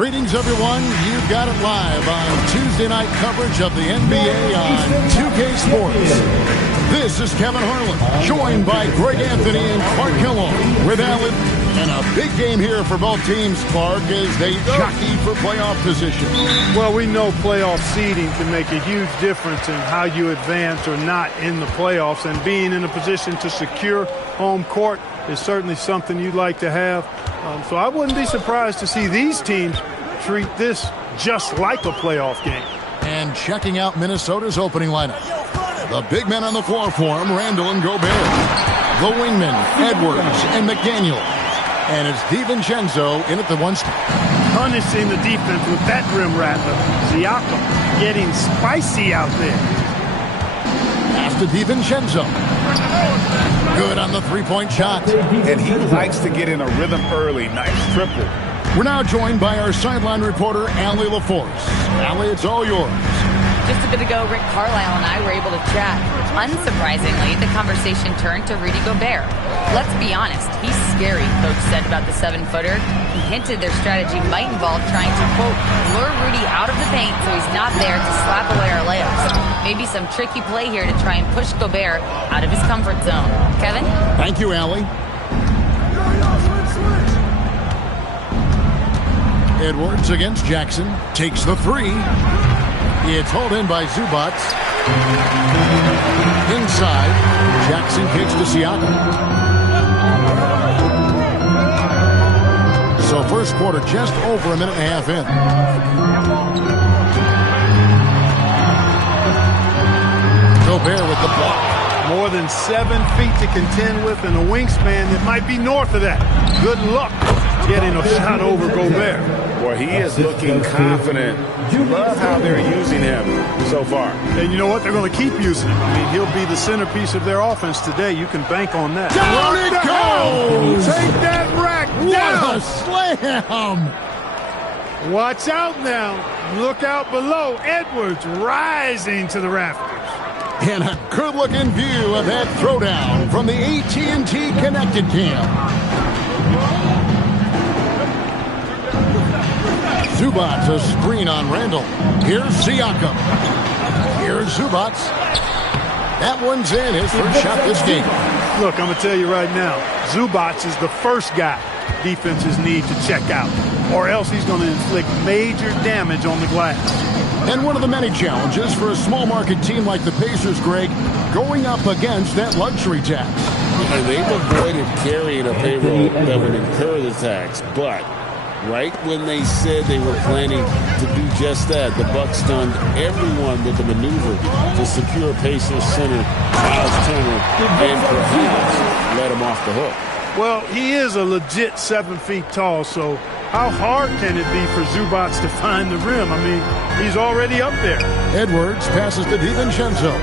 Greetings, everyone. You've got it live on Tuesday night coverage of the NBA on 2K Sports. This is Kevin Harlan, joined by Greg Anthony and Clark Kellogg with Allen. And a big game here for both teams, Clark, as they jockey for playoff position. Well, we know playoff seeding can make a huge difference in how you advance or not in the playoffs. And being in a position to secure home court is certainly something you'd like to have. So I wouldn't be surprised to see these teams treat this just like a playoff game. And checking out Minnesota's opening lineup. The big men on the floor for him, Randall and Gobert. The wingmen, Edwards and McDaniel. And it's DiVincenzo in at the one stop. Punishing the defense with that rim rattler. Siakam getting spicy out there. Pass to DiVincenzo. Good on the three-point shot. And he likes to get in a rhythm early. Nice triple. We're now joined by our sideline reporter, Allie LaForce. Allie, it's all yours. Just a bit ago, Rick Carlisle and I were able to chat. Unsurprisingly, the conversation turned to Rudy Gobert. Let's be honest, he's scary, Coach said about the 7-footer. He hinted their strategy might involve trying to, quote, lure Rudy out of the paint so he's not there to slap away our layups. Maybe some tricky play here to try and push Gobert out of his comfort zone. Kevin? Thank you, Allie. Edwards against Jackson. Takes the three. It's hauled in by Zubac. Inside. Jackson kicks to Siakam. So first quarter just over a minute and a half in. Gobert with the block. More than 7 feet to contend with and a wingspan that might be north of that. Good luck getting a shot over Gobert. Well, he is looking confident. Love how they're using him so far. And you know what? They're going to keep using him. I mean, he'll be the centerpiece of their offense today. You can bank on that. Down it goes! Take that rack down! What a slam! Watch out now. Look out below. Edwards rising to the rafters. And a good-looking view of that throwdown from the AT&T Connected Cam. Zubac, a screen on Randall. Here's Siakam. Here's Zubac. That one's in. His first shot this game. Look, I'm going to tell you right now, Zubac is the first guy defenses need to check out, or else he's going to inflict major damage on the glass. And one of the many challenges for a small market team like the Pacers, Greg, going up against that luxury tax. And they've avoided carrying a payroll that would incur the tax, but right when they said they were planning to do just that, the Bucks stunned everyone with the maneuver to secure Pacers center Miles Turner and perhaps let him off the hook. Well, he is a legit 7 feet tall, so how hard can it be for Zubac to find the rim? I mean, he's already up there. Edwards passes to DiVincenzo.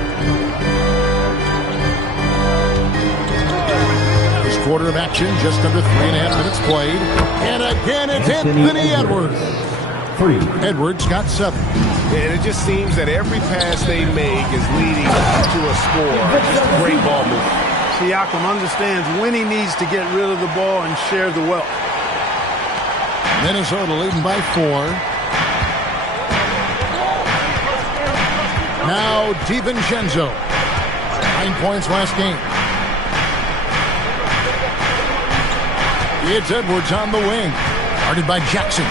First quarter of action, just under 3.5 minutes played. And again, it's Anthony Edwards. Edwards got 7. And it just seems that every pass they make is leading to a score. Great ball movement. Siakam understands when he needs to get rid of the ball and share the wealth. Minnesota leading by 4. Now DiVincenzo. 9 points last game. It's Edwards on the wing. Guarded by Jackson.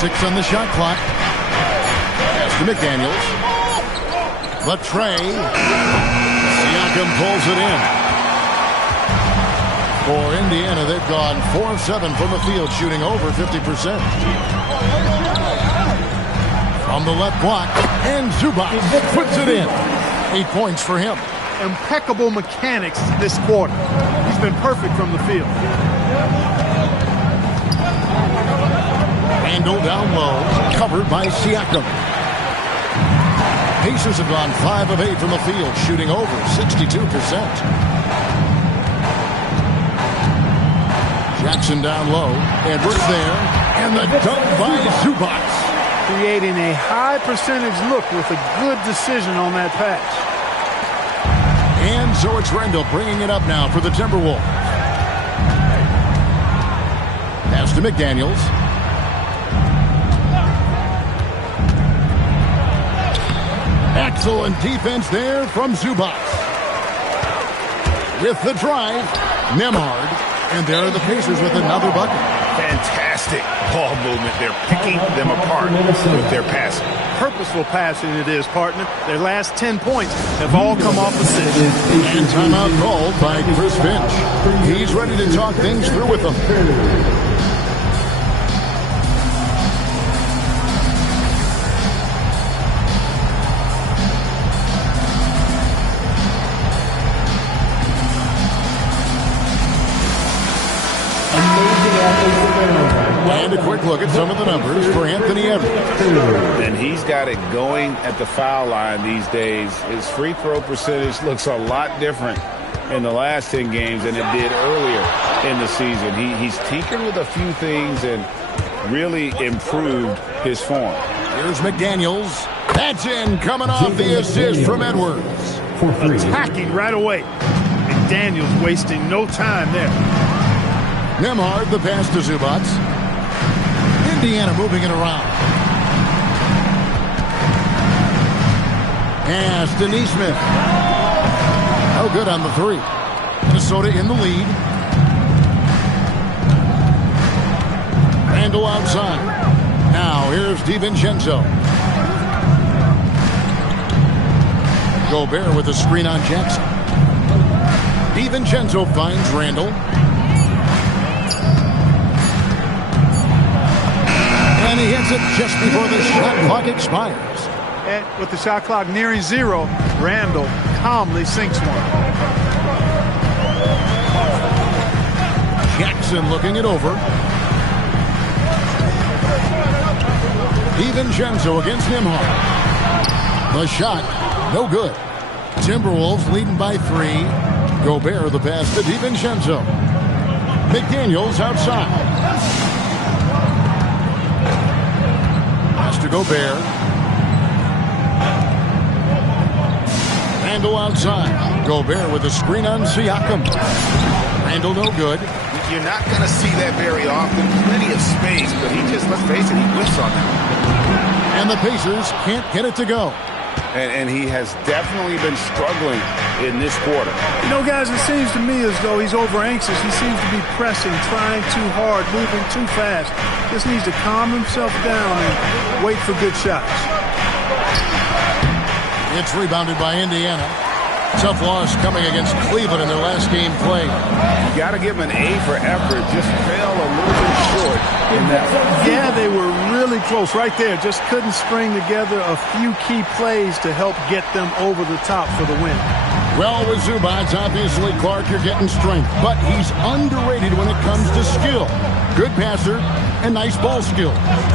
6 on the shot clock. Pass to McDaniels. Latre. Siakam pulls it in. For Indiana, they've gone 4 of 7 from the field, shooting over 50%. From the left block, and Zubac puts it in. 8 points for him. Impeccable mechanics this quarter. He's been perfect from the field. Randle down low, covered by Siakam. Pacers have gone 5 of 8 from the field, shooting over 62%. Jackson down low. Edwards there. And the dunk by Zubac. Creating a high percentage look with a good decision on that pass. And so it's Randle bringing it up now for the Timberwolves. Pass to McDaniels. Excellent defense there from Zubac. With the drive, Nembhard. And there are the Pacers with another bucket. Fantastic ball movement. They're picking them apart with their passing. Purposeful passing it is, partner. Their last 10 points have all come off assists. And timeout called by Chris Finch. He's ready to talk things through with them. And a quick look at some of the numbers for Anthony Edwards. And he's got it going at the foul line these days. His free throw percentage looks a lot different in the last 10 games than it did earlier in the season. He's tinkered with a few things and really improved his form. Here's McDaniels. That's in, coming off the assist from Edwards. Attacking right away. McDaniels wasting no time there. Nembhard, the pass to Zubac. Indiana moving it around. Pass to Nesmith. No good on the 3. Minnesota in the lead. Randle outside. Now here's DiVincenzo. Gobert with a screen on Jackson. DiVincenzo finds Randle. And he hits it just before the shot clock expires. And with the shot clock nearing 0, Randle calmly sinks one. Jackson looking it over. DiVincenzo against Nembhard. The shot, no good. Timberwolves leading by 3. Gobert the pass to DiVincenzo. McDaniels outside. Pass to Gobert. Randle outside. Gobert with a screen on Siakam. Randle no good. You're not going to see that very often. Plenty of space, but he just, let's face it, he whiffs on that. And the Pacers can't get it to go. And he has definitely been struggling in this quarter. You know, guys, it seems to me as though he's over anxious. He seems to be pressing, trying too hard, moving too fast. Just needs to calm himself down and wait for good shots. It's rebounded by Indiana. Tough loss coming against Cleveland in their last game played. You got to give him an A for effort. Just fell a little bit short in that. Yeah, they were really close right there. Just couldn't string together a few key plays to help get them over the top for the win. Well, with Zubac, obviously, Clark, you're getting strength. But he's underrated when it comes to skill. Good passer and nice ball skill.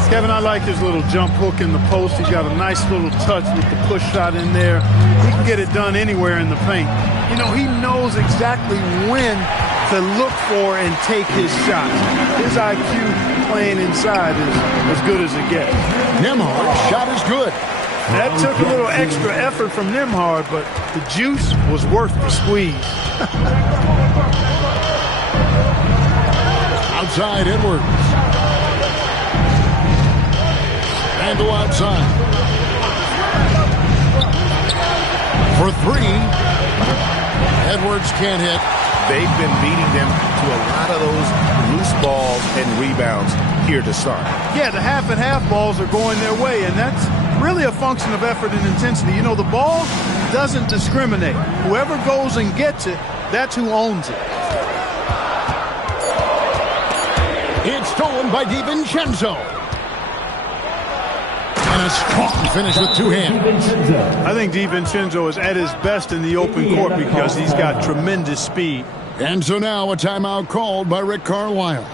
Kevin, I like his little jump hook in the post. He's got a nice little touch with the push shot in there. He can get it done anywhere in the paint. You know, he knows exactly when to look for and take his shots. His IQ playing inside is as good as it gets. Nembhard's shot is good. That took a little extra effort from Nembhard, but the juice was worth the squeeze. Outside, Edwards. Randle outside. For 3. Edwards can't hit. They've been beating them to a lot of those loose balls and rebounds here to start. Yeah, the half and half balls are going their way, and that's really a function of effort and intensity. You know, the ball doesn't discriminate. Whoever goes and gets it, that's who owns it. It's stolen by DiVincenzo. And a strong finish with two hands. I think DiVincenzo is at his best in the open court because he's got tremendous speed. And so now a timeout called by Rick Carlisle.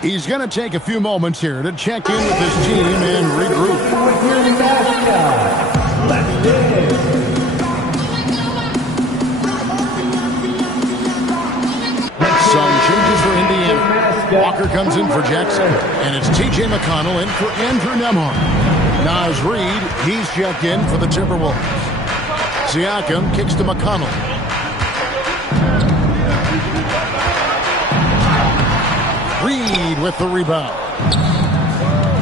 He's going to take a few moments here to check in with his team and regroup. Some changes for Indiana. Walker comes in for Jackson, and it's T.J. McConnell in for Andrew Nembhard. Naz Reid, he's checked in for the Timberwolves. Siakam kicks to McConnell. Reid with the rebound.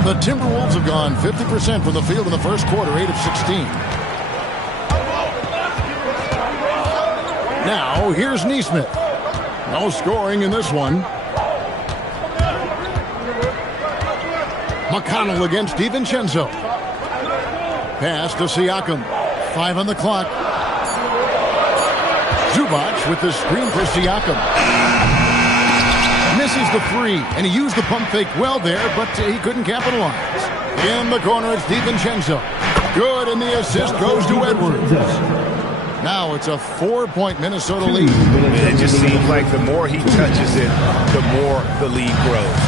The Timberwolves have gone 50% from the field in the first quarter, 8 of 16. Now, here's Nesmith. No scoring in this one. McConnell against DiVincenzo. Pass to Siakam. 5 on the clock. Zubac with the screen for Siakam. Misses the three, and he used the pump fake well there, but he couldn't capitalize. In the corner, it's DiVincenzo. Good, and the assist goes to Edwards. Now it's a 4-point Minnesota lead. It just seems like the more he touches it, the more the lead grows.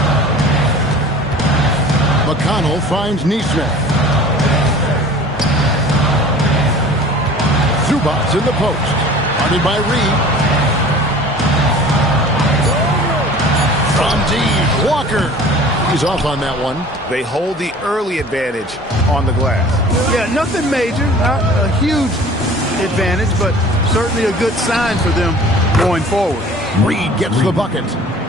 McConnell finds Nesmith. Zubac in the post. Guarded by Reid. From deep, Walker. He's off on that one. They hold the early advantage on the glass. Yeah, nothing major, not a huge advantage, but certainly a good sign for them going forward. Reid gets the bucket.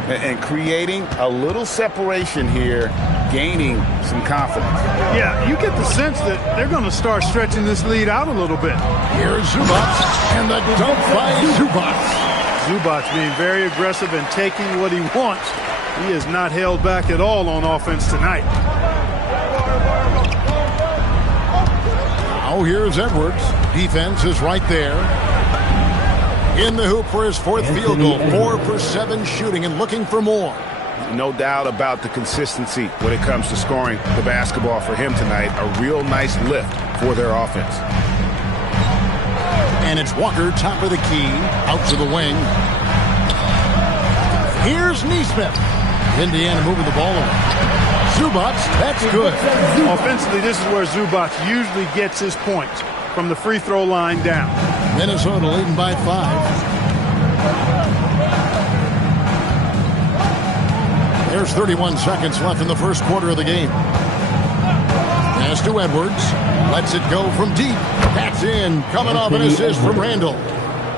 And creating a little separation here, gaining some confidence. Yeah, you get the sense that they're going to start stretching this lead out a little bit. Here's Zubac, and the dunk by Zubac. Zubac being very aggressive and taking what he wants. He is not held back at all on offense tonight. Now here's Edwards. Defense is right there. In the hoop for his fourth field goal. 4 for 7 shooting and looking for more. No doubt about the consistency when it comes to scoring the basketball for him tonight. A real nice lift for their offense. And it's Walker, top of the key, out to the wing. Here's Nesmith. Indiana moving the ball away. Zubac, that's good. Offensively, this is where Zubac usually gets his points, from the free throw line down. Minnesota leading by 5. There's 31 seconds left in the first quarter of the game. Pass to Edwards. Lets it go from deep. That's in. Coming off an assist from Randall.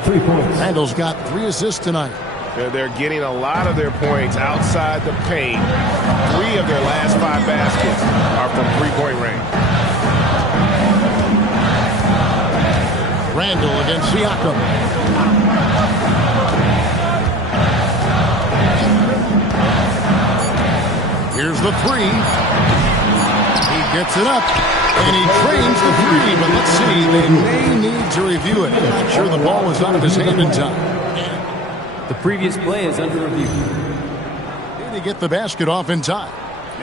3 points. Randall's got 3 assists tonight. They're getting a lot of their points outside the paint. 3 of their last 5 baskets are from three-point range. Randall against Siakam. Here's the 3. He gets it up. And he trains the 3. But let's see. They may need to review it. I'm not sure the ball was out of his hand in time. The previous play is under review. Did he get the basket off in time?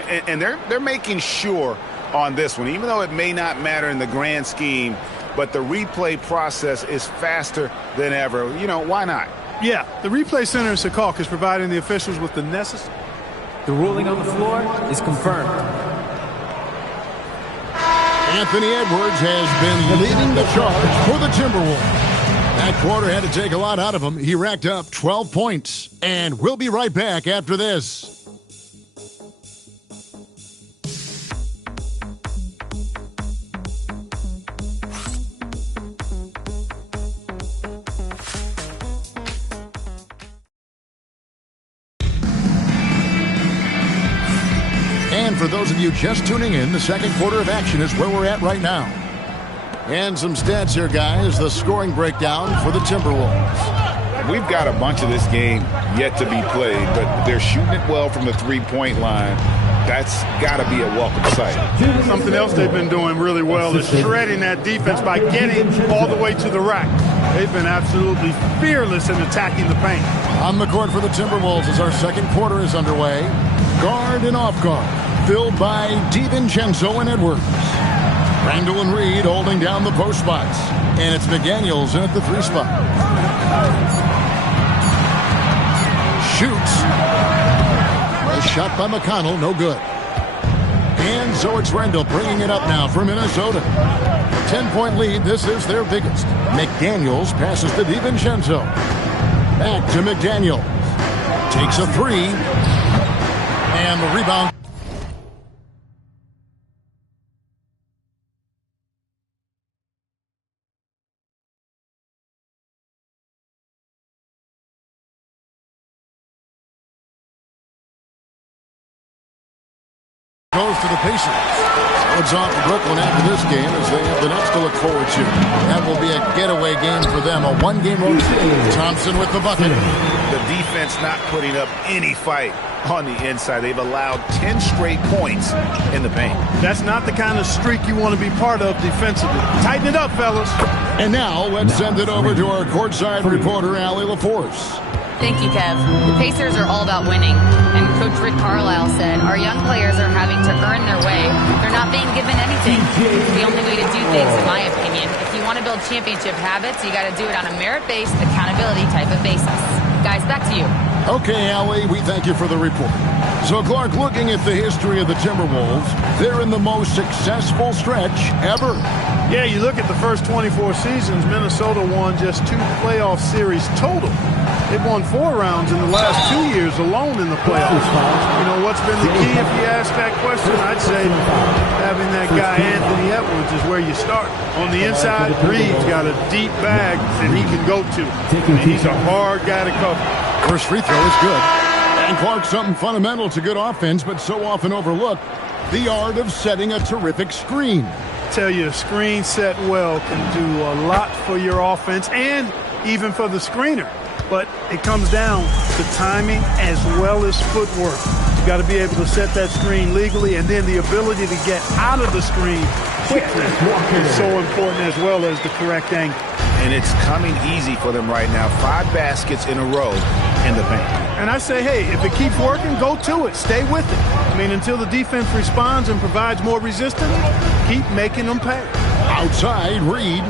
And they're making sure on this one, even though it may not matter in the grand scheme, but the replay process is faster than ever. You know, why not? Yeah, the replay center in Secaucus is providing the officials with the necessary. The ruling on the floor is confirmed. Anthony Edwards has been leading the charge for the Timberwolves. That quarter had to take a lot out of him. He racked up 12 points. And we'll be right back after this. And for those of you just tuning in, the second quarter of action is where we're at right now. And some stats here, guys. The scoring breakdown for the Timberwolves. We've got a bunch of this game yet to be played, but they're shooting it well from the three-point line. That's got to be a welcome sight. Something else they've been doing really well is shredding that defense by getting all the way to the rack. They've been absolutely fearless in attacking the paint. On the court for the Timberwolves as our second quarter is underway. Guard and off guard, filled by DiVincenzo and Edwards. Randall and Reed holding down the post spots. And it's McDaniels in at the 3 spot. Shoots. A shot by McConnell, no good. And so it's Randall bringing it up now for Minnesota. 10-point lead, this is their biggest. McDaniels passes to DiVincenzo. Back to McDaniels. Takes a 3. And the rebound. Goes to the Pacers. It's off to Brooklyn after this game as they have the Nets to look forward to. That will be a getaway game for them, a 1-game road trip. Thompson with the bucket. The defense not putting up any fight on the inside. They've allowed 10 straight points in the paint. That's not the kind of streak you want to be part of defensively. Tighten it up, fellas. And now let's send it over to our courtside reporter, Allie LaForce. Thank you, Kev. The Pacers are all about winning. And Coach Rick Carlisle said, our young players are having to earn their way. They're not being given anything. It's the only way to do things, in my opinion. If you want to build championship habits, you got to do it on a merit-based, accountability type of basis. Guys, back to you. Okay, Allie, we thank you for the report. So, Clark, looking at the history of the Timberwolves, they're in the most successful stretch ever. Yeah, you look at the first 24 seasons, Minnesota won just 2 playoff series total. They've won 4 rounds in the last 2 years alone in the playoffs. You know, what's been the key if you ask that question? I'd say having that guy Anthony Edwards is where you start. On the inside, Reed's got a deep bag that he can go to. And he's a hard guy to cover. First free throw is good. And Clark, something fundamental to good offense, but so often overlooked, the art of setting a terrific screen. I tell you, a screen set well can do a lot for your offense and even for the screener. But it comes down to timing as well as footwork. You got to be able to set that screen legally, and then the ability to get out of the screen quickly is so important, as well as the correct angle. And it's coming easy for them right now. 5 baskets in a row in the paint. And I say, hey, if it keeps working, go to it. Stay with it. I mean, until the defense responds and provides more resistance, keep making them pay. Outside, Reed.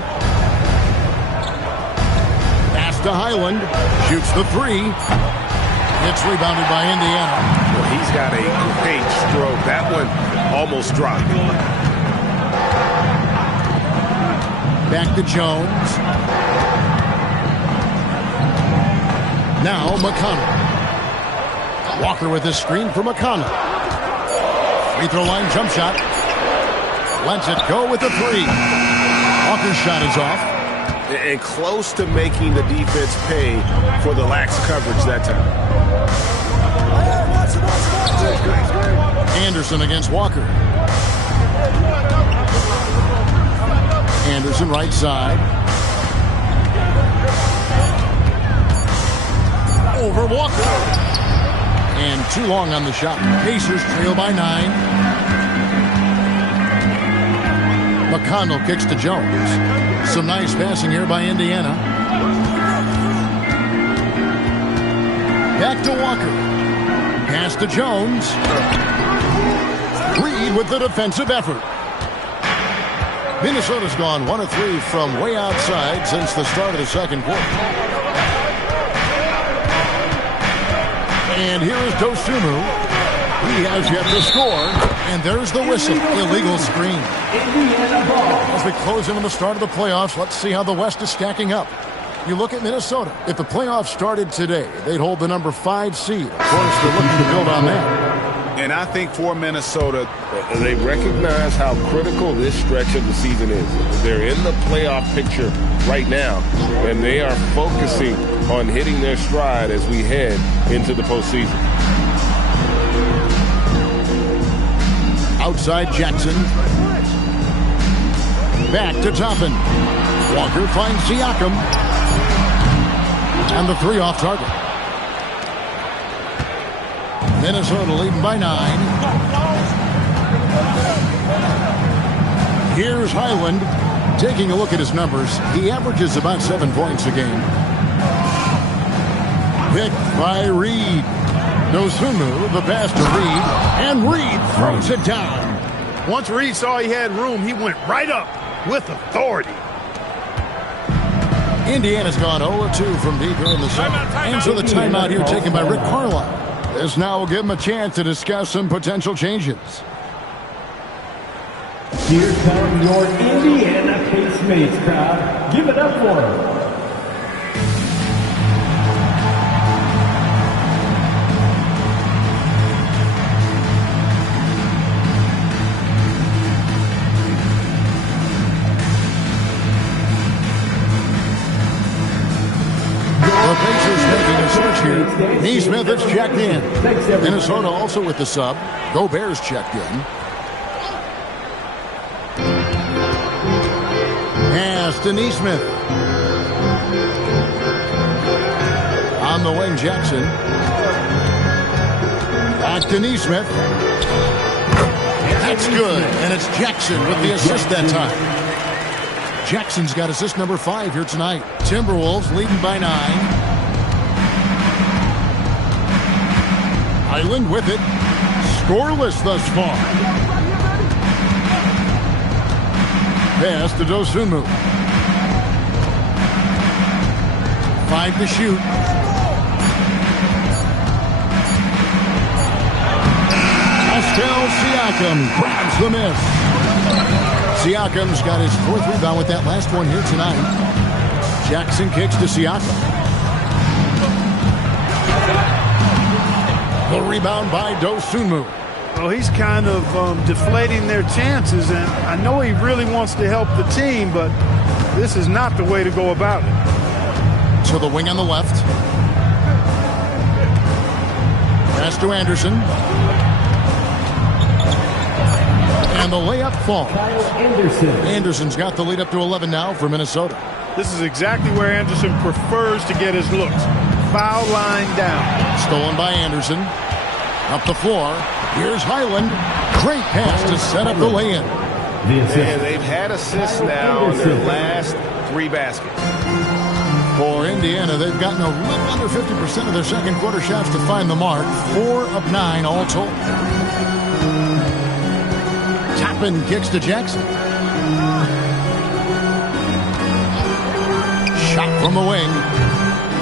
Pass to Highland. Shoots the 3. It's rebounded by Indiana. Well, he's got a great stroke. That one almost dropped. Back to Jones. Now McConnell. Walker with his screen for McConnell. Free throw line jump shot. Lets it go with the 3. Walker's shot is off. And close to making the defense pay for the lax coverage that time. Anderson against Walker. Anderson right side. Over Walker. And too long on the shot. Pacers trail by 9. McConnell kicks to Jones. Some nice passing here by Indiana. Back to Walker. Pass to Jones. Reed with the defensive effort. Minnesota's gone 1 of 3 from way outside since the start of the second quarter. And here is Dosunmu. He has yet to score. And there's the whistle. Illegal screen. As we close in on the start of the playoffs, let's see how the West is stacking up. You look at Minnesota. If the playoffs started today, they'd hold the number 5 seed. Of course, they're looking to build on that. And I think for Minnesota, they recognize how critical this stretch of the season is. They're in the playoff picture right now, and they are focusing on hitting their stride as we head into the postseason. Outside Jackson. Back to Toppin. Walker finds Siakam. And the 3 off target. Minnesota leading by 9. Here's Highland. Taking a look at his numbers, he averages about 7 points a game. Picked by Reed. Dosunmu, the pass to Reed, and Reed throws it down. Once Reed saw he had room, he went right up with authority. Indiana's gone 0-2 from deep here in the second. And so the timeout here taken by Rick Carlisle. This now will give him a chance to discuss some potential changes. Here come your Indiana Pacemates crowd. Give it up for them. Nesmith is checked in. Minnesota also with the sub. Gobert's checked in. Pass to Nesmith. On the wing, Jackson. Back to Nesmith. That's good. And it's Jackson with the assist that time. Jackson's got assist number 5 here tonight. Timberwolves leading by 9. Highland with it. Scoreless thus far. Pass to Dosunmu. 5 to shoot. Pascal Siakam grabs the miss. Siakam's got his 4th rebound with that last one here tonight. Jackson kicks to Siakam. The rebound by Dosunmu. Well, he's kind of deflating their chances, and I know he really wants to help the team, but this is not the way to go about it. To the wing on the left. Pass to Anderson. And the layup falls. Anderson's got the lead up to 11 now for Minnesota. This is exactly where Anderson prefers to get his looks. Foul line down. Stolen by Anderson. Up the floor. Here's Highland. Great pass to set up the lay-in. Yeah, they've had assists now in their last 3 baskets. For Indiana, they've gotten a little under 50% of their second quarter shots to find the mark. 4 of 9 all told. Toppin kicks to Jackson. Shot from the wing.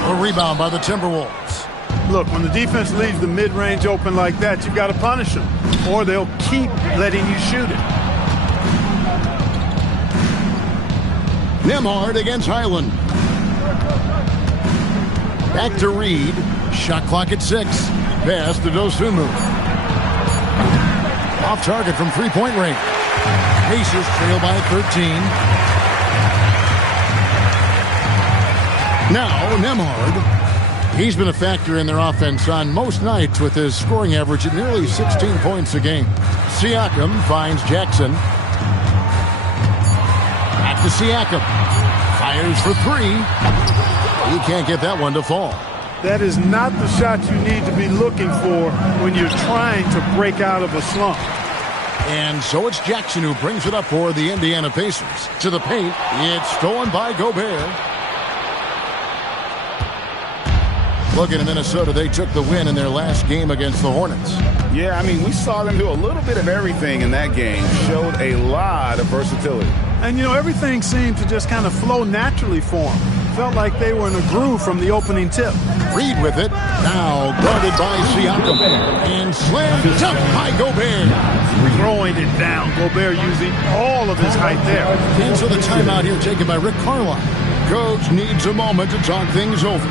A rebound by the Timberwolves. Look, when the defense leaves the mid-range open like that, you've got to punish them, or they'll keep letting you shoot it. Nembhard against Highland. Back to Reed. Shot clock at 6. Pass to Dosunmu. Off target from three-point range. Pacers trail by 13. Now Nembhard. He's been a factor in their offense on most nights with his scoring average at nearly 16 points a game. Siakam finds Jackson. Back to Siakam. Fires for 3. He can't get that one to fall. That is not the shot you need to be looking for when you're trying to break out of a slump. And so it's Jackson who brings it up for the Indiana Pacers. To the paint. It's stolen by Gobert. Looking at Minnesota, they took the win in their last game against the Hornets. Yeah, I mean, we saw them do a little bit of everything in that game. Showed a lot of versatility. And, you know, everything seemed to just kind of flow naturally for them. Felt like they were in a groove from the opening tip. Reed with it. Now guarded by Siakam. And slammed dunk by Gobert. Throwing it down. Gobert using all of his height there. And so the timeout here taken by Rick Carlisle. Coach needs a moment to talk things over.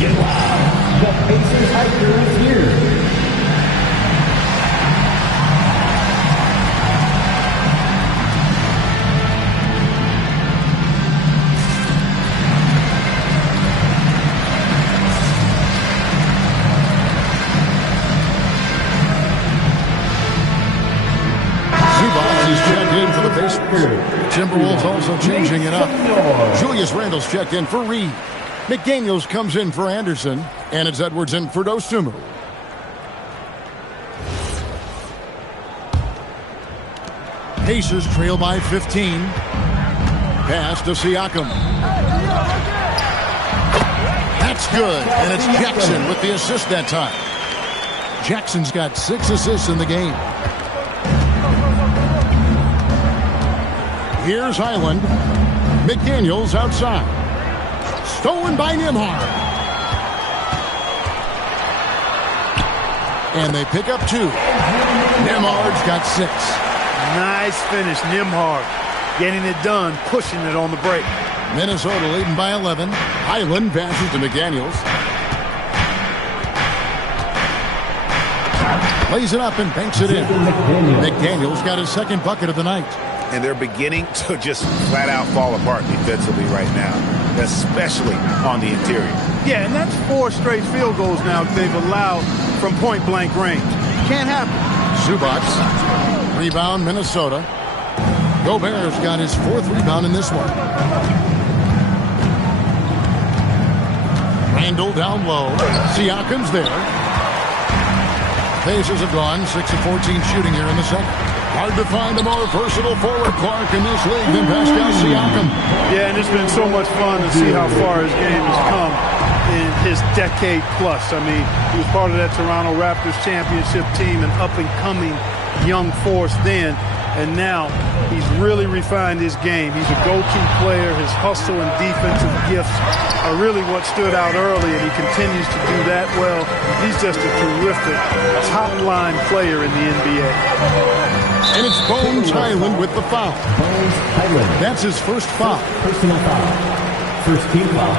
Get loud. The Pacers hiker is here. Zubac is checked in for the Pacers. Timberwolves also changing it up. Julius Randle's checked in for Reed. McDaniels comes in for Anderson, and it's Edwards in for Dosunmu. Pacers trail by 15. Pass to Siakam. That's good, and it's Jackson with the assist that time. Jackson's got 6 assists in the game. Here's Highland. McDaniels outside. Stolen by Nembhard. And they pick up 2. Nembhard's got 6. Nice finish, Nembhard. Getting it done, pushing it on the break. Minnesota leading by 11. Highland passes to McDaniels. Lays it up and banks it in. McDaniels got his 2nd bucket of the night. And they're beginning to just flat out fall apart defensively right now, especially on the interior. Yeah, and that's 4 straight field goals now they've allowed from point-blank range. Can't happen. Zubac. Rebound, Minnesota. Gobert's got his 4th rebound in this one. Randall down low. Siakam's there. Pacers have gone 6 of 14 shooting here in the second. Hard to find a more versatile forward, Clark, in this league than Pascal Siakam. Yeah, and it's been so much fun to see how far his game has come in his decade plus. I mean, he was part of that Toronto Raptors championship team, an up-and-coming young force then. And now he's really refined his game. He's a go-to player. His hustle and defensive gifts are really what stood out early, and he continues to do that well. He's just a terrific top-line player in the NBA. And it's Bones Highland with the foul. Bones Highland. That's his first foul. Personal foul. First team foul.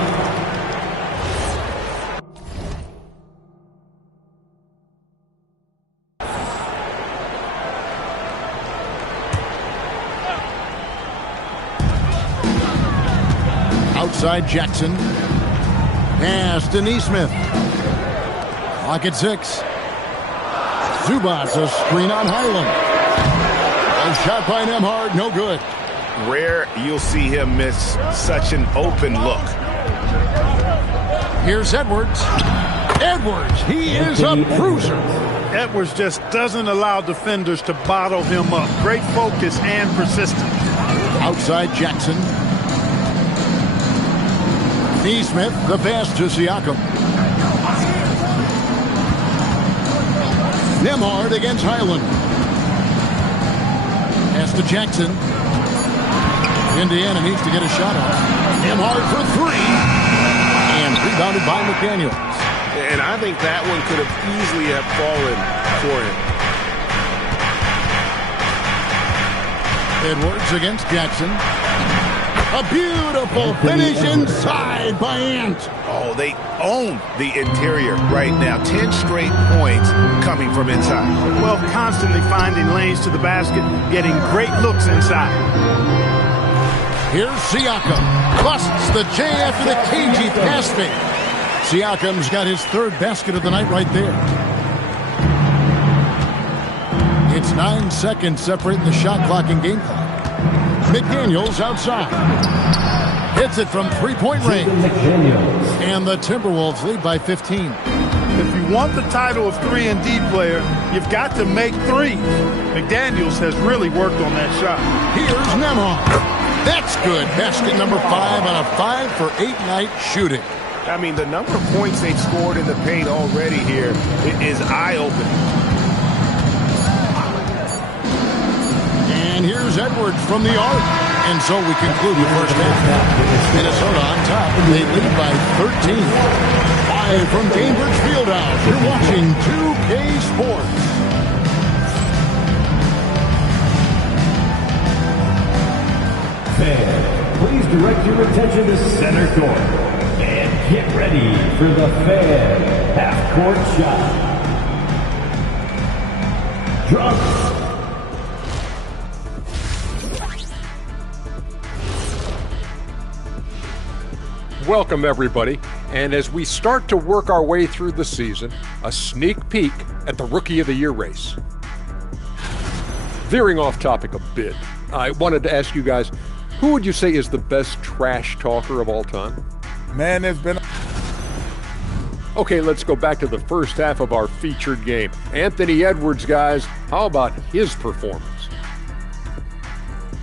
Outside Jackson. Pass to Nesmith. Clock at 6. Zubac, a screen on Highland. A shot by Nembhard, no good. Rare you'll see him miss such an open look. Here's Edwards. Edwards, he is a bruiser. Edwards just doesn't allow defenders to bottle him up. Great focus and persistence. Outside Jackson. Nesmith, the pass to Siakam. Nembhard against Highland. Pass to Jackson. Indiana needs to get a shot off. Nembhard for 3. And rebounded by McDaniels. And I think that one could have easily have fallen for him. Edwards against Jackson. A beautiful finish inside by Ant. Oh, they own the interior right now. 10 straight points coming from inside. Well, constantly finding lanes to the basket, getting great looks inside. Here's Siakam. Busts the J after the cagey pass fake. Siakam's got his 3rd basket of the night right there. It's 9 seconds separating the shot clock and game clock. McDaniels outside. Hits it from 3-point range. And the Timberwolves lead by 15. If you want the title of 3-and-D player, you've got to make threes. McDaniels has really worked on that shot. Here's Nembhard. That's good. Basket number 5 on a 5 for 8-night shooting. I mean, the number of points they've scored in the paint already here is eye-opening. And here's Edwards from the arc. And so we conclude the first half. Minnesota on top. They lead by 13. Live from Cambridge Fieldhouse, you're watching 2K Sports. Fans, please direct your attention to center court. And get ready for the Fan half-court shot. Drop. Welcome, everybody. And as we start to work our way through the season, a sneak peek at the Rookie of the Year race. Veering off topic a bit, I wanted to ask you guys, who would you say is the best trash talker of all time? Man, there's been... Okay, let's go back to the first half of our featured game. Anthony Edwards, guys, how about his performance?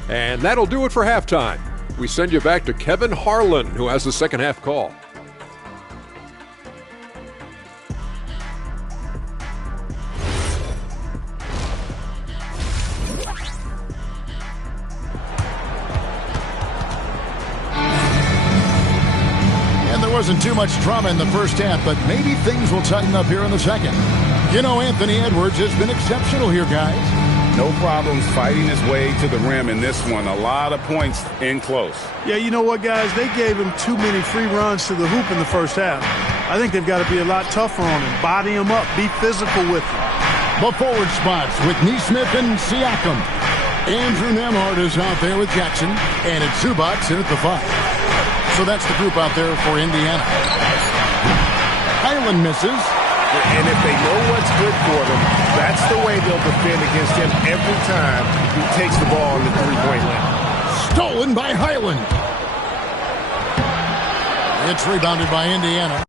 And that'll do it for halftime. We send you back to Kevin Harlan, who has the second half call. wasn't too much drama in the first half, but maybe things will tighten up here in the second. You know, Anthony Edwards has been exceptional here, guys. No problems fighting his way to the rim in this one. A lot of points in close. Yeah, you know what, guys? They gave him too many free runs to the hoop in the first half. I think they've got to be a lot tougher on him. Body him up. Be physical with him. The forward spots with Neesmith and Siakam. Andrew Nembhard is out there with Jackson. And it's Zubac in at the 5. So that's the group out there for Indiana. Highland misses. And if they know what's good for them, that's the way they'll defend against him every time he takes the ball in the three-point line. Stolen by Highland. It's rebounded by Indiana.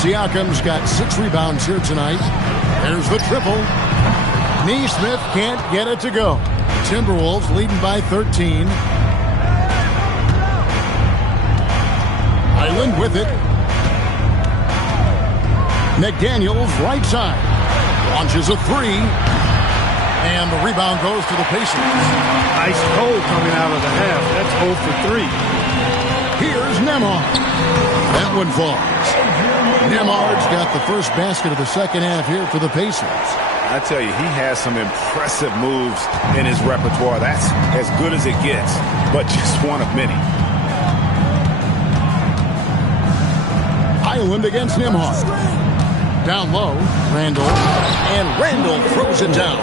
Siakam's got 6 rebounds here tonight. There's the triple. Neesmith can't get it to go. Timberwolves leading by 13. Highland with it. McDaniels right side. Launches a 3. And the rebound goes to the Pacers. Nice cold coming out of the half. That's 0 for 3. Here's Nembhard. That one falls. Nembhard's got the first basket of the second half here for the Pacers. I tell you, he has some impressive moves in his repertoire. That's as good as it gets, but just one of many. Highland against Nembhard. Down low, Randall. And Randall throws it down.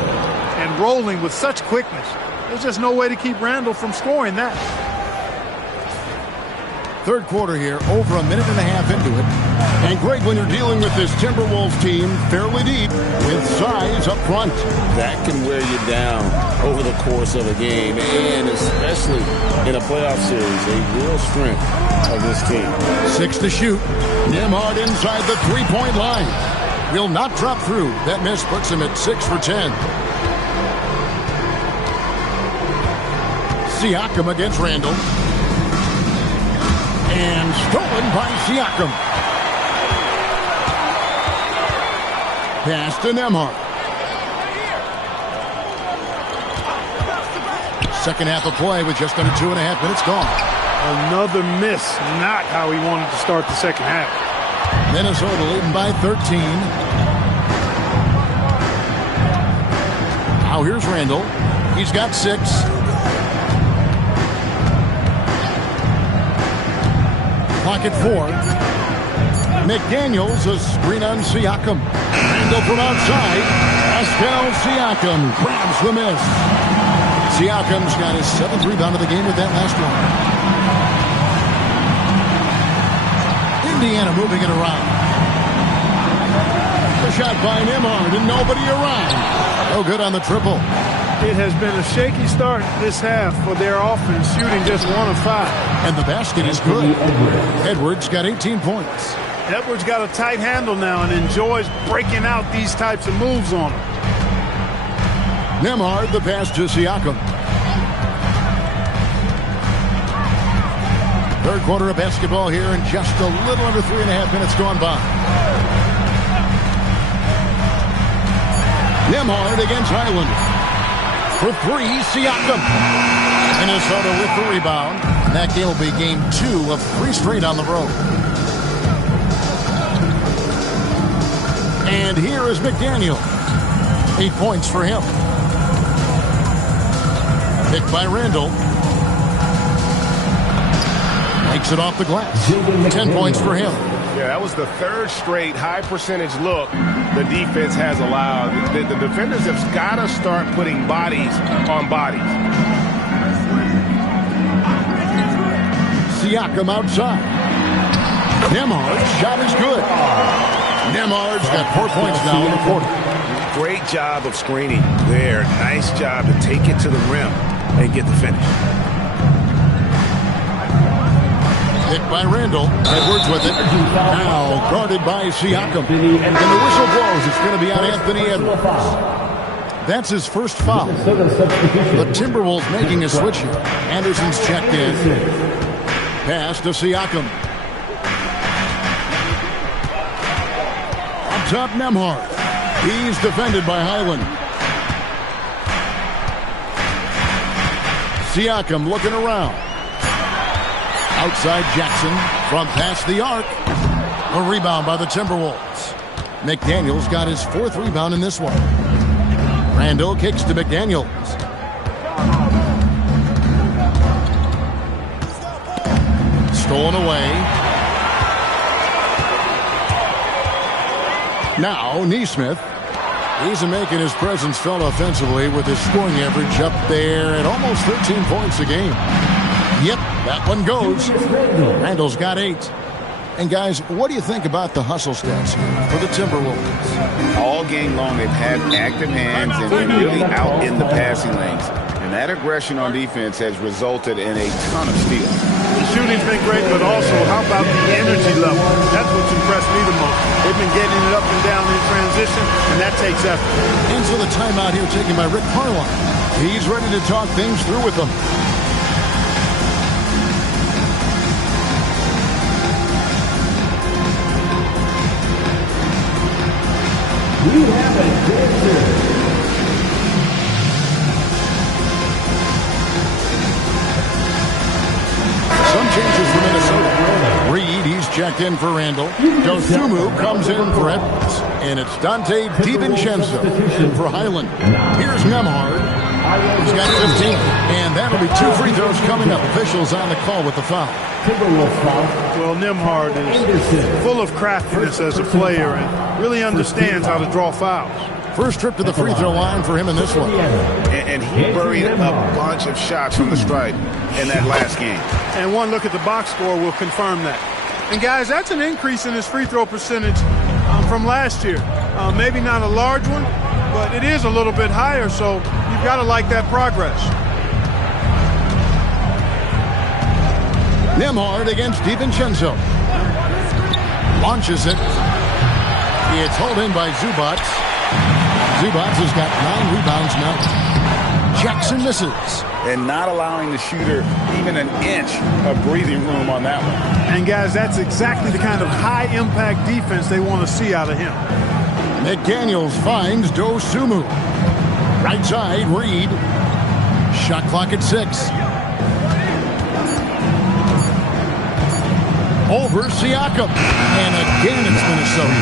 And rolling with such quickness. There's just no way to keep Randall from scoring that. Third quarter here, over a minute and a half into it. And Greg, when you're dealing with this Timberwolves team fairly deep with size up front, that can wear you down over the course of a game, and especially in a playoff series, a real strength of this team. 6 to shoot. Nembhard inside the three-point line. Will not drop through. That miss puts him at 6 for 10. Siakam against Randall. And stolen by Siakam. Pass to Nembhard. Second half of play with just under 2.5 minutes gone. Another miss. Not how he wanted to start the second half. Minnesota leading by 13. Now here's Randall. He's got 6. Clock at 4. McDaniels a screen on Siakam. Randall from outside. Pascal Siakam grabs the miss. Siakam's got his 7th rebound of the game with that last one. Indiana moving it around. The shot by Nembhard and nobody around. No good on the triple. It has been a shaky start this half for their offense, shooting just 1 of 5. And the basket is good. Edwards got 18 points. Edwards got a tight handle now and enjoys breaking out these types of moves on him. Nembhard, the pass to Siakam. Third quarter of basketball here and just a little under 3.5 minutes gone by. Nembhard against Highland. For 3, Siakam. Minnesota with the rebound. That game will be game 2 of 3 straight on the road. And here is McDaniel. 8 points for him. Picked by Randall. Makes it off the glass. 10 points for him. Yeah, that was the 3rd straight high percentage look the defense has allowed. The defenders have got to start putting bodies on bodies. Siakam outside. Nembhard's shot is good. Nembhard's got 4 points now in the quarter. Great job of screening there. Nice job to take it to the rim and get the finish. Hit by Randall. Edwards with it. Now guarded by Siakam. And the whistle blows. It's going to be on Anthony Edwards. That's his first foul. The Timberwolves making a switch here. Anderson's checked in. Pass to Siakam. Up top, Nembhard. He's defended by Highland. Siakam looking around. Outside Jackson from past the arc. A rebound by the Timberwolves. McDaniels got his 4th rebound in this one. Randall kicks to McDaniels. Stolen away. Now Neesmith. He's making his presence felt offensively with his scoring average up there at almost 13 points a game. Yep, that one goes. Randall's got 8. And guys, what do you think about the hustle stats here for the Timberwolves? All game long, they've had active hands and been really out in the passing lanes. And And that aggression on defense has resulted in a ton of steals. The shooting's been great, but also how about the energy level? That's what's impressed me the most. They've been getting it up and down in transition, and that takes effort. And so the timeout here taken by Rick Carlisle. He's ready to talk things through with them. We have a dancer. Some changes for Minnesota. Reed, he's checked in for Randall. Dosunmu comes in for Edwards. And it's Dante DiVincenzo in for Highland. Here's Nembhard. He's got 15. And that'll be 2 free throws coming up. Officials on the call with the foul. Well, Nembhard is full of craftiness as a player and really understands how to draw fouls. First trip to the free throw line for him in this one. And he buried a bunch of shots from the stripe in that last game. And one look at the box score will confirm that. And guys, that's an increase in his free throw percentage from last year. Maybe not a large one, but it is a little bit higher, so you've got to like that progress. Nembhard against DiVincenzo. Launches it. It's hauled in by Zubac. Zubac has got 9 rebounds now. Jackson misses. And not allowing the shooter even an inch of breathing room on that one. And guys, that's exactly the kind of high-impact defense they want to see out of him. McDaniels finds Dosunmu. Right side, Reed. Shot clock at 6. Over Siakam. And again it's Minnesota.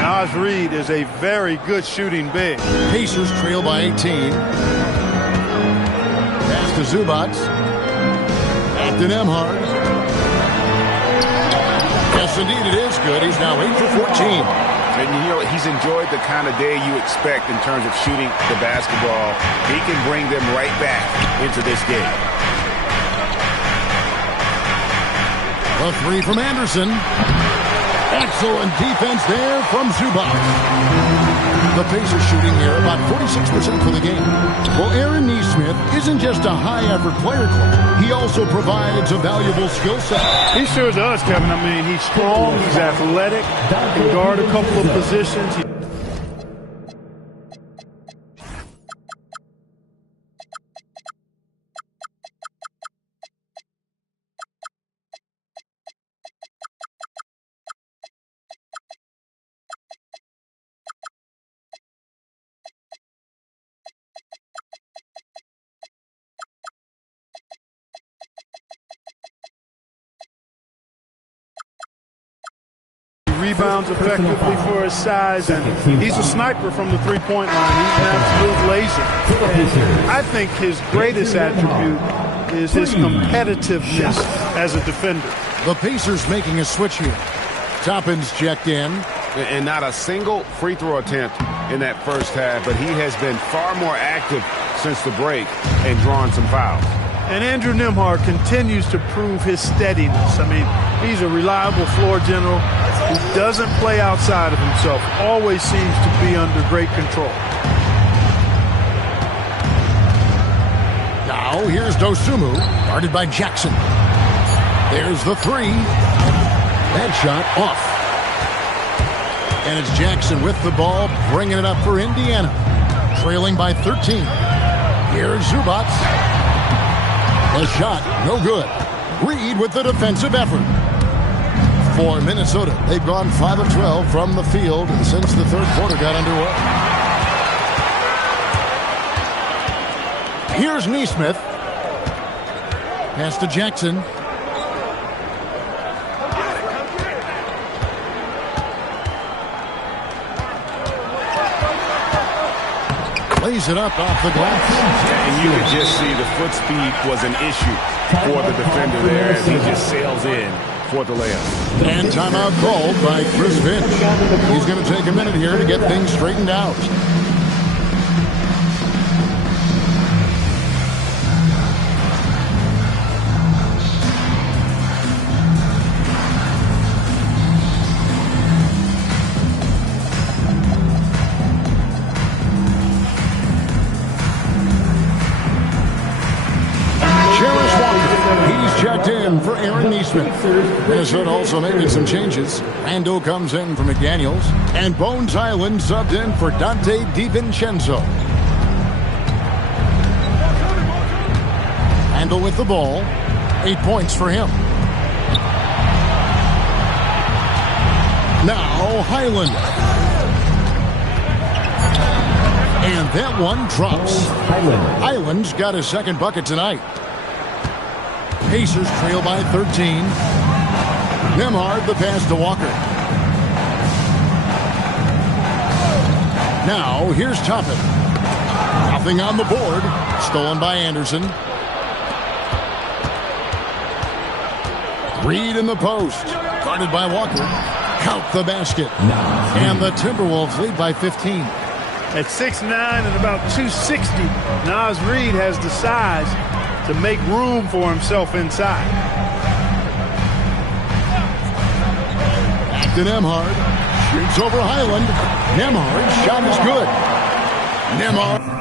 Naz Reid is a very good shooting big. Pacers trail by 18. Pass to Zubac. Back to Nembhard. Yes, indeed it is good. He's now 8 for 14. And you know, he's enjoyed the kind of day you expect in terms of shooting the basketball. He can bring them right back into this game. A 3 from Anderson. Excellent defense there from Zubac. The Pacers shooting here about 46% for the game. Well, Aaron Nesmith isn't just a high-effort player club. He also provides a valuable skill set. He sure does, Kevin. I mean, he's strong, he's athletic, can guard a couple of positions. Rebounds effectively for his size, and he's a sniper from the three-point line. He's an absolute laser. I think his greatest attribute is his competitiveness as a defender. The Pacers making a switch here. Toppin's checked in. And not a single free throw attempt in that first half, but he has been far more active since the break and drawn some fouls. And Andrew Nembhard continues to prove his steadiness. I mean, he's a reliable floor general who doesn't play outside of himself, always seems to be under great control. Now here's Dosunmu, guarded by Jackson. There's the 3. That shot off. And it's Jackson with the ball, bringing it up for Indiana. Trailing by 13. Here's Zubac. The shot, no good. Reed with the defensive effort. For Minnesota, they've gone 5 of 12 from the field since the third quarter got underway. Here's Nesmith. Pass to Jackson. Lays it up off the glass. And you could just see the foot speed was an issue for the defender there as he just sails in for the layup. And timeout called by Chris Finch. He's going to take a minute here to get things straightened out. checked in for Aaron Neesmith. Minnesota also making some changes. Randall comes in for McDaniels. And Bones Island subbed in for Dante DiVincenzo. Randall with the ball. 8 points for him. Now Highland. And that one drops. Highland's got his second bucket tonight. Pacers trail by 13. Nembhard the pass to Walker. Now here's Toppin. Nothing on the board. Stolen by Anderson. Reed in the post. Guarded by Walker. Count the basket. And the Timberwolves lead by 15. At 6'9" and about 260, Naz Reid has the size to make room for himself inside. Back to Nembhard. Shoots over Highland. Nembhard's shot is good. Nembhard.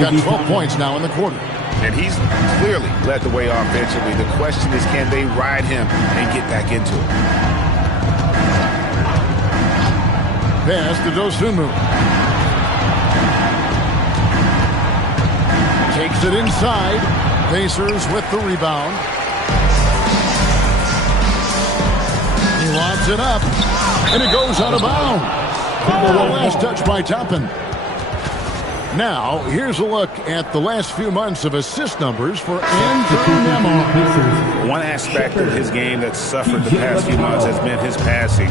Got 12 points now in the quarter. And he's clearly led the way offensively. The question is, can they ride him and get back into it? Pass to Dosunmu. Takes it inside. Pacers with the rebound. He lobs it up. And it goes out of bounds. The last touch by Toppin. Now, here's a look at the last few months of assist numbers for Andrew Nembhard. One aspect of his game that's suffered the past few months has been his passing.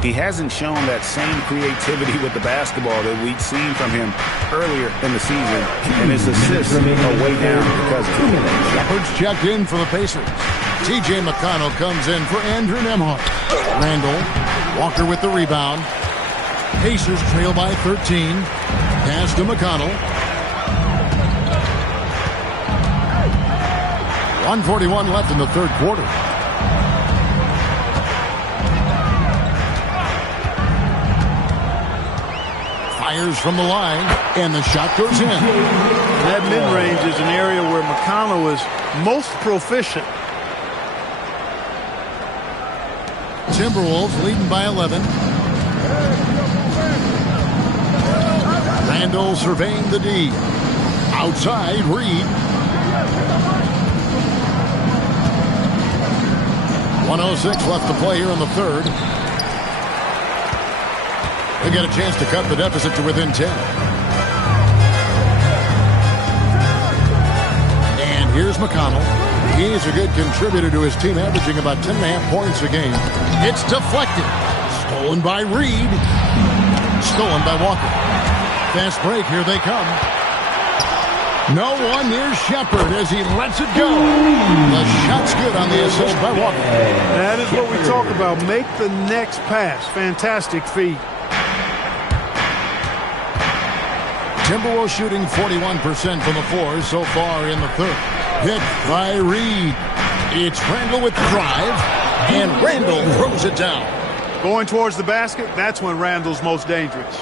He hasn't shown that same creativity with the basketball that we'd seen from him earlier in the season, and his assists are way down because of it. Shepard's checked in for the Pacers. T.J. McConnell comes in for Andrew Nembhard. Randall, Walker with the rebound. Pacers trail by 13. Pass to McConnell. 1:41 left in the third quarter. Fires from the line, and the shot goes in. That mid-range is an area where McConnell is most proficient. Timberwolves leading by 11. Randall surveying the D. Outside, Reed. 1:06 left to play here in the third. They get a chance to cut the deficit to within 10. And here's McConnell. He's a good contributor to his team, averaging about 10.5 points a game. It's deflected. Stolen by Reed. Stolen by Walker. Fast break, here they come. No one near Shepard as he lets it go. The shot's good on the assist by Walker. That is what we talk about. Make the next pass. Fantastic feed. Timberwolves shooting 41% from the floor so far in the third. Hit by Reed. It's Randall with the drive, and Randall throws it down. Going towards the basket, that's when Randall's most dangerous.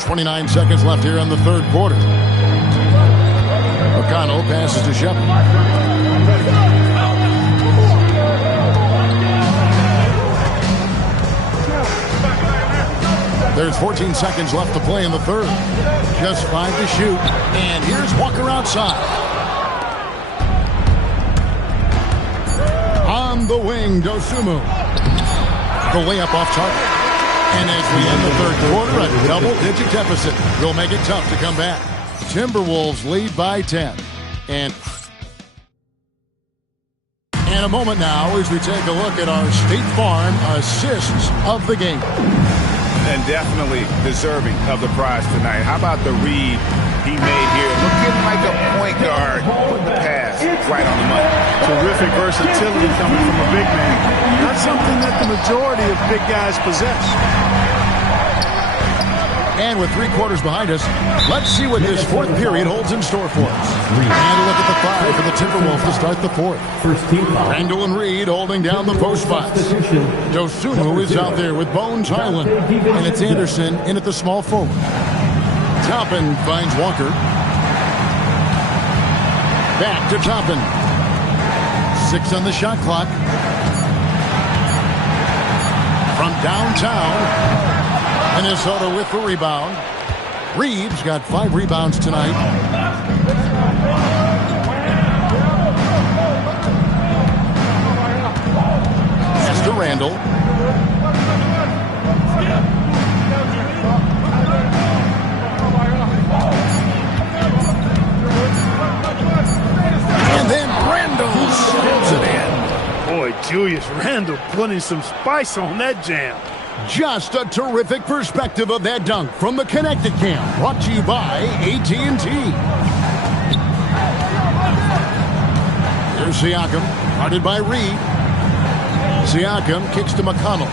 29 seconds left here in the third quarter. McConnell passes to Shepard. There's 14 seconds left to play in the third. Just 5 to shoot. And here's Walker outside. On the wing, Dosunmu. The layup off target. And as we end the third quarter, a double-digit deficit will make it tough to come back. Timberwolves lead by 10. And in a moment now as we take a look at our State Farm assists of the game. And definitely deserving of the prize tonight. How about the read he made here? Looking like a point guard. Put the pass right on the money. Terrific versatility coming from a big man. Not something that the majority of big guys possess. And with 3 quarters behind us, let's see what this fourth period holds in store for us. And a look at the 5 for the Timberwolves to start the fourth. First team foul. Randall and Reed holding down the post spots. Dosunmu is out there with Bones Highland. And it's Anderson in at the small forward. Toppin finds Walker. Back to Toppin. 6 on the shot clock. From downtown, Minnesota with the rebound. Reeves got 5 rebounds tonight. Pass to Randall. And then Randall slams it in. Boy, Julius Randle putting some spice on that jam. Just a terrific perspective of that dunk from the Connected Cam, brought to you by AT&T. Here's Siakam, guarded by Reed. Siakam kicks to McConnell.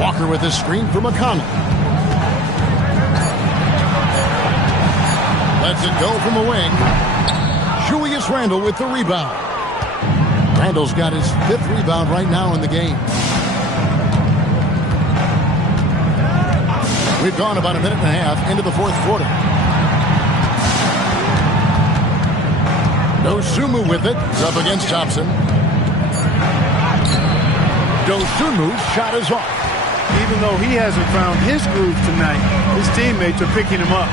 Walker with his screen for McConnell. Lets it go from the wing. Julius Randle with the rebound. Randle's got his 5th rebound right now in the game. We've gone about a minute and a half into the fourth quarter. Dosunmu with it. It's up against Thompson. Dosunmu's shot is off. Even though he hasn't found his groove tonight, his teammates are picking him up.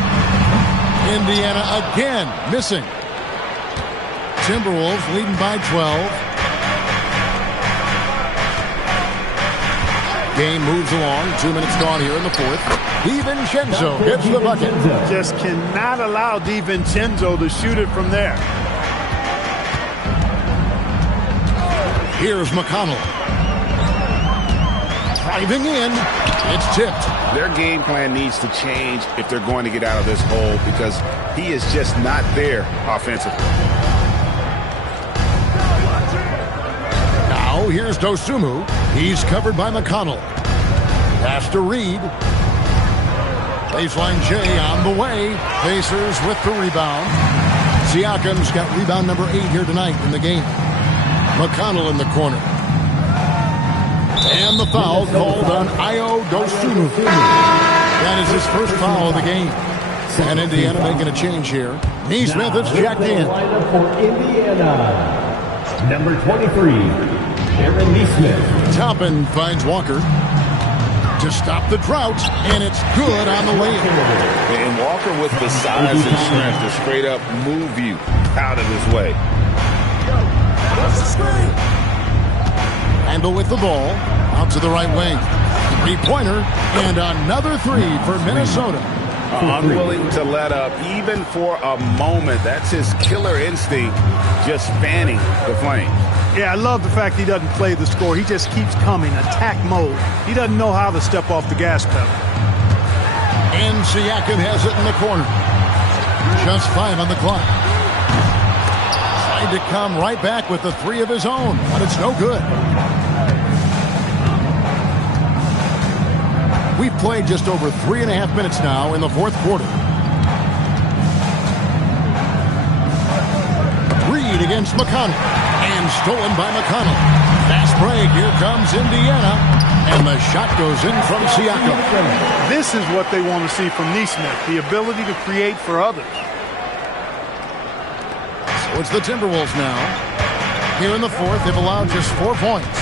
Indiana again missing. Timberwolves leading by 12. Game moves along. 2 minutes gone here in the fourth. DiVincenzo gets the bucket. Just cannot allow DiVincenzo to shoot it from there. Here's McConnell. Driving in. It's tipped. Their game plan needs to change if they're going to get out of this hole because he is just not there offensively. Now here's Dosunmu. He's covered by McConnell. Pass to Reed. Baseline J on the way. Pacers with the rebound. Siakam's got rebound number 8 here tonight in the game. McConnell in the corner. And the foul called on Ayo Dosunmu. That is his first foul of the game. And Indiana making a change here. Neesmith is checked in. For Indiana, number 23, Aaron Neesmith. Toppin finds Walker to stop the drought, and it's good on the way in. And Walker with the size and strength to straight up move you out of his way. Randall with the ball, out to the right wing. 3-pointer, and another 3 for Minnesota. Unwilling to let up, even for a moment. That's his killer instinct, just fanning the flame. Yeah, I love the fact he doesn't play the score. He just keeps coming, attack mode. He doesn't know how to step off the gas pedal. And Siakam has it in the corner. Just 5 on the clock. Tried to come right back with the 3 of his own, but it's no good. We've played just over 3.5 minutes now in the fourth quarter. Reed against McConnell. And stolen by McConnell. Fast break. Here comes Indiana. And the shot goes in from Siakam. This is what they want to see from Neesmith, the ability to create for others. So it's the Timberwolves now. Here in the fourth, they've allowed just 4 points.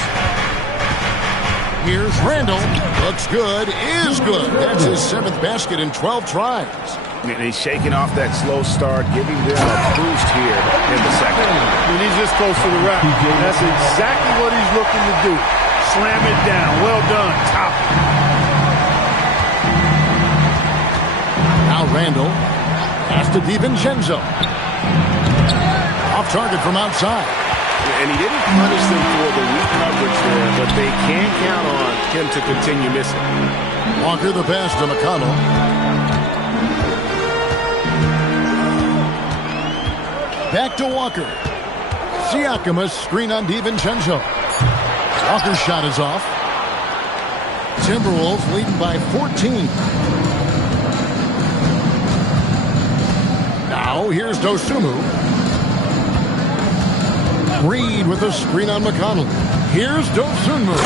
Here's Randall. Looks good. Is good. That's his 7th basket in 12 tries. And he's shaking off that slow start, giving them a boost here in the second. When he's this close to the rack, that's exactly what he's looking to do. Slam it down. Well done. Top. Now Randall Pass to DiVincenzo. Off target from outside. And he didn't punish them for the weak coverage there, but they can count on him to continue missing. Walker the pass to McConnell. Back to Walker. Siakam, a screen on DiVincenzo. Walker's shot is off. Timberwolves leading by 14. Now here's Dosunmu. Reed with a screen on McConnell. Here's Dosunmu.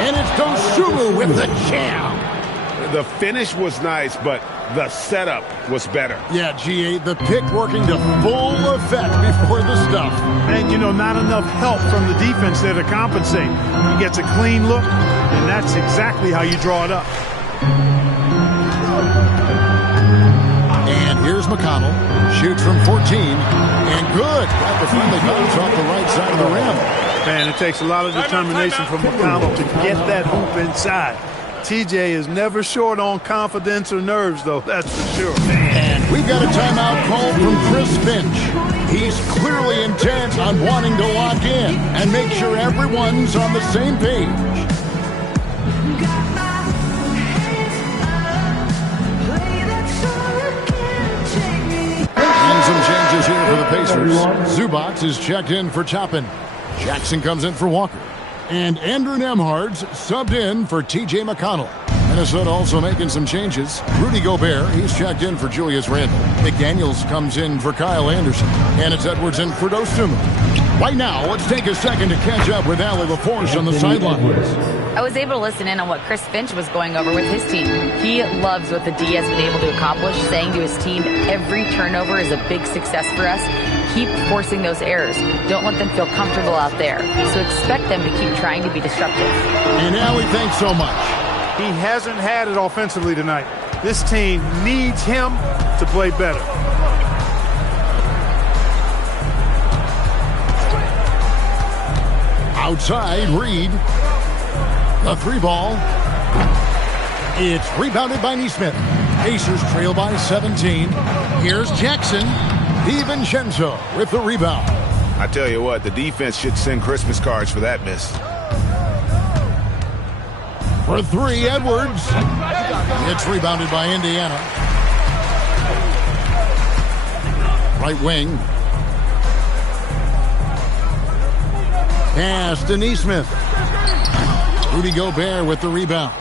And it's Dosunmu with the jam. The finish was nice, but the setup was better. Yeah, GA, the pick working to full effect before the stuff. And, you know, not enough help from the defense there to compensate. He gets a clean look, and that's exactly how you draw it up. And here's McConnell. Shoots from 14. And good. Got the friendly bounce off the right side of the rim. Man, it takes a lot of determination from McConnell to get that hoop inside. TJ is never short on confidence or nerves, though, that's for sure. And we've got a timeout called from Chris Finch. He's clearly intent on wanting to lock in and make sure everyone's on the same page. And some changes here for the Pacers. Zubac is checked in for Toppin. Jackson comes in for Walker. And Andrew Nembhard's subbed in for T.J. McConnell. Minnesota also making some changes. Rudy Gobert, he's checked in for Julius Randle. McDaniels comes in for Kyle Anderson. And it's Edwards in for Dosunmu. Right now, let's take a second to catch up with Allie LaForce on the sidelines. I was able to listen in on what Chris Finch was going over with his team. He loves what the D has been able to accomplish, saying to his team, every turnover is a big success for us. Keep forcing those errors. Don't let them feel comfortable out there. So expect them to keep trying to be disruptive. And Allie, thanks so much. He hasn't had it offensively tonight. This team needs him to play better. Outside, Reed. The three ball. It's rebounded by Nesmith. Pacers trail by 17. Here's Jackson. DiVincenzo with the rebound. I tell you what, the defense should send Christmas cards for that miss. For three, Edwards. It's rebounded by Indiana. Right wing. Pass to Nesmith. Rudy Gobert with the rebound.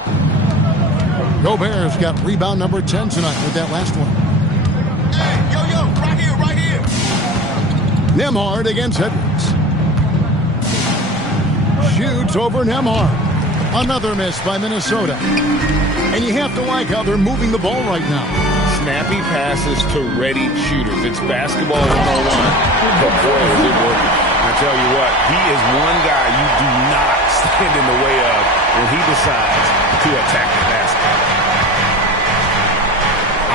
Gobert's got rebound number 10 tonight with that last one. Hey, yo, right here, right here. Nembhard against Edwards. Shoots over Nembhard. Another miss by Minnesota. And you have to like how they're moving the ball right now. Snappy passes to ready shooters. It's basketball 101. But boy, is it working. I tell you what, he is one guy you do not stand in the way of when he decides to attack the basket.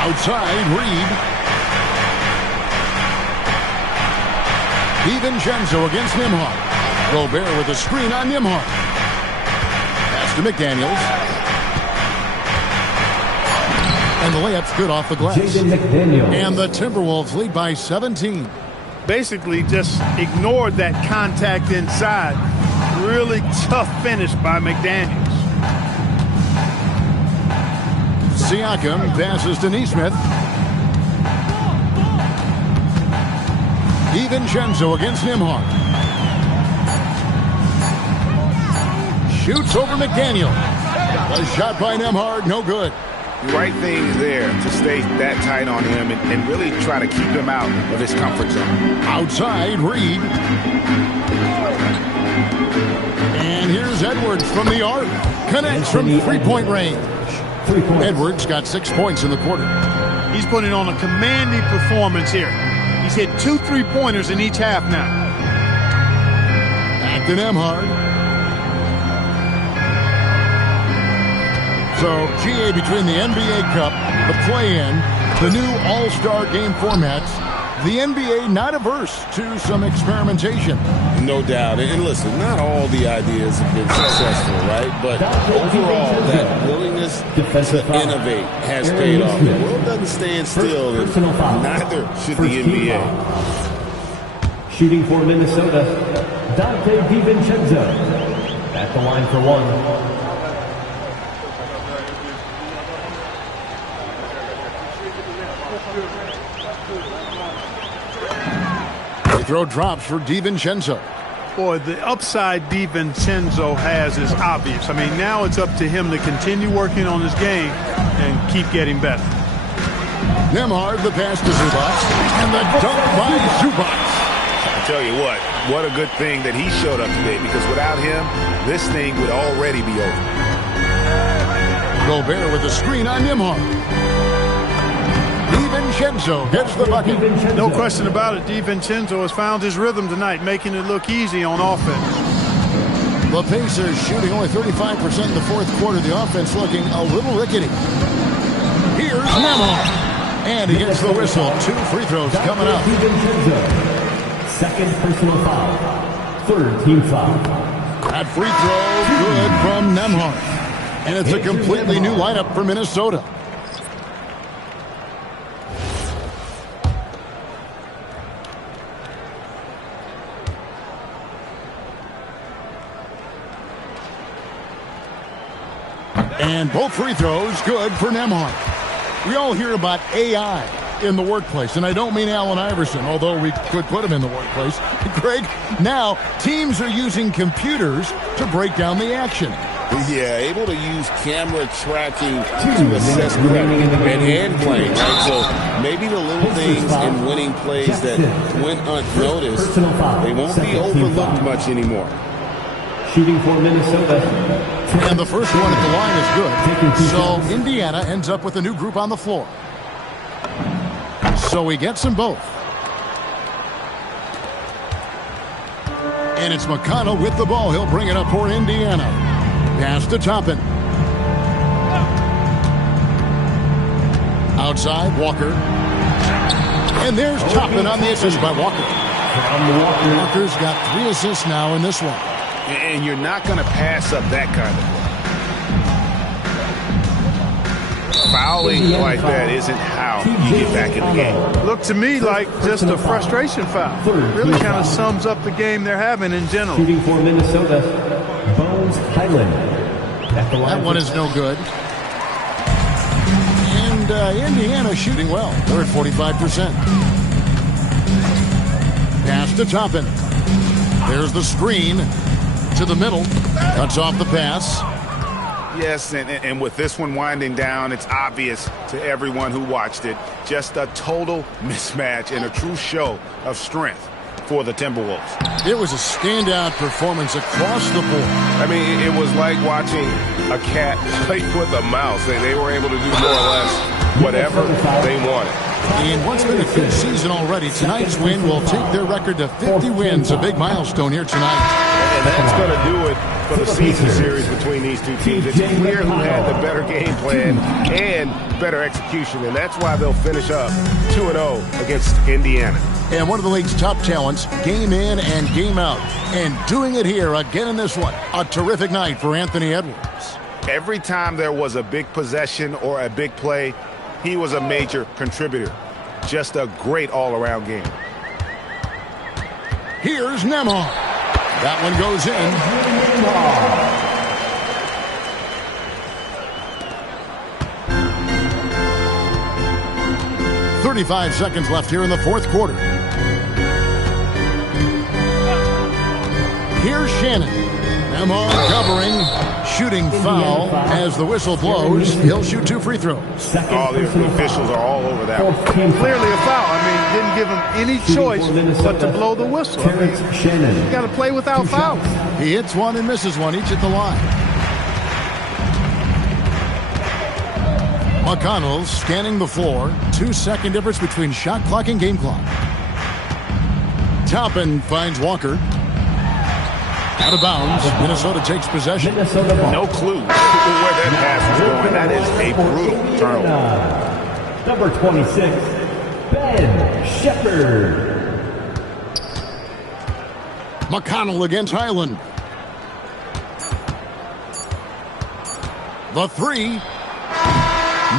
Outside, Reed. DiVincenzo against Nembhard. Gobert with a screen on Nembhard. Pass to McDaniels. And the layup's good off the glass. Jaden McDaniels. And the Timberwolves lead by 17. Basically just ignored that contact inside. Really tough finish by McDaniels. Siakam passes to Nesmith. DiVincenzo against Nembhard. Shoots over McDaniel. A shot by Nembhard, no good. Right thing there to stay that tight on him and really try to keep him out of his comfort zone. Outside, Reed. And here's Edwards from the arc. Connects from three-point range. Edwards got 6 points in the quarter. He's putting on a commanding performance here. He's hit 2 3-pointers in each half now. Back to Nembhard. So, GA, between the NBA Cup, the play-in, the new All-Star game formats, the NBA not averse to some experimentation. No doubt. And listen, not all the ideas have been successful, right? But overall, that willingness to innovate has paid off. The world doesn't stand still, and neither should the NBA. Shooting for Minnesota, Dante DiVincenzo at the line for one. Free throw drops for DiVincenzo. Boy, the upside DiVincenzo has is obvious. I mean, now it's up to him to continue working on his game and keep getting better. Nembhard, the pass to Zubac, and the dunk by Zubac. I tell you what a good thing that he showed up today, because without him, this thing would already be over. Gobert with the screen on Nembhard. DiVincenzo gets the bucket. No question about it. DiVincenzo has found his rhythm tonight, making it look easy on offense. The Pacers shooting only 35% in the fourth quarter. The offense looking a little rickety. Here's Nembhard. And he gets the whistle. 2 free throws coming up. Second personal foul. Third team foul. That free throw good from Nembhard. And it's a completely new lineup for Minnesota. And both free throws good for Nembhard. We all hear about AI in the workplace, and I don't mean Allen Iverson, although we could put him in the workplace. Greg, now teams are using computers to break down the action. Yeah, able to use camera tracking to assess prep and hand playing, right? So maybe the little things in winning plays that went unnoticed, they won't be overlooked much anymore. Shooting for Minnesota. And the first one at the line is good. So Indiana ends up with a new group on the floor. So he gets them both. And it's McConnell with the ball. He'll bring it up for Indiana. Pass to Toppin. Outside, Walker. And there's Toppin on the assist by Walker. Walker's got 3 assists now in this one. And you're not going to pass up that kind of play. Fouling like that isn't how you get back in the game. Looked to me like just a frustration foul. Really kind of sums up the game they're having in general. Shooting for Minnesota, Bones Highland. That one is no good. And Indiana shooting well. They're at 45%. Pass to Toppin. There's the screen. To the middle, cuts off the pass. Yes, and with this one winding down, it's obvious to everyone who watched it. Just a total mismatch and a true show of strength for the Timberwolves. It was a standout performance across the board. I mean, it was like watching a cat play with a mouse. They were able to do more or less whatever they wanted. In what's been a good season already, tonight's win will take their record to 50 wins, a big milestone here tonight. And that's going to do it for the season series between these two teams. It's clear who had the better game plan and better execution, and that's why they'll finish up 2-0 against Indiana. And one of the league's top talents, game in and game out. And doing it here again in this one. A terrific night for Anthony Edwards. Every time there was a big possession or a big play, he was a major contributor. Just a great all-around game. Here's Nembhard. That one goes in. 35 seconds left here in the fourth quarter. Here's Shannon. Nembhard covering, shooting foul as the whistle blows. He'll shoot 2 free throws. All the officials are all over that one. Clearly a foul. I mean, didn't give him any choice but to blow the whistle. I mean, you got to play without fouls. He hits one and misses one, each at the line. McConnell scanning the floor. 2-second difference between shot clock and game clock. Toppin finds Walker. Out of bounds. Minnesota takes possession. No clue where that pass was going. That is a brutal turnover. Number 26, Ben Shepherd. McConnell against Highland. The three.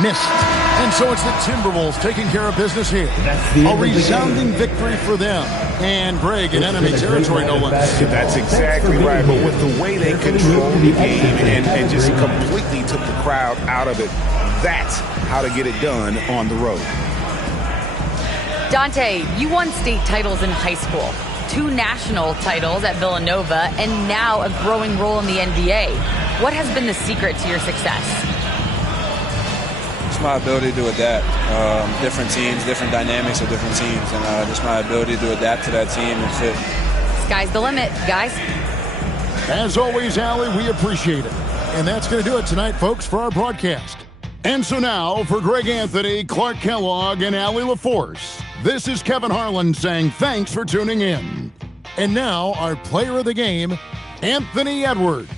Missed. And so it's the Timberwolves taking care of business here. A resounding victory for them. And Greg in enemy territory, no less. That's exactly right. But with the way they controlled the game and just completely took the crowd out of it, that's how to get it done on the road. Dante, you won state titles in high school, 2 national titles at Villanova, and now a growing role in the NBA. What has been the secret to your success? My ability to adapt. Different teams, different dynamics of different teams, and just my ability to adapt to that team and fit. Sky's the limit, guys. As always, Allie, we appreciate it. And that's going to do it tonight, folks, for our broadcast. And so now, for Greg Anthony, Clark Kellogg, and Allie LaForce, this is Kevin Harlan saying thanks for tuning in. And now, our player of the game, Anthony Edwards.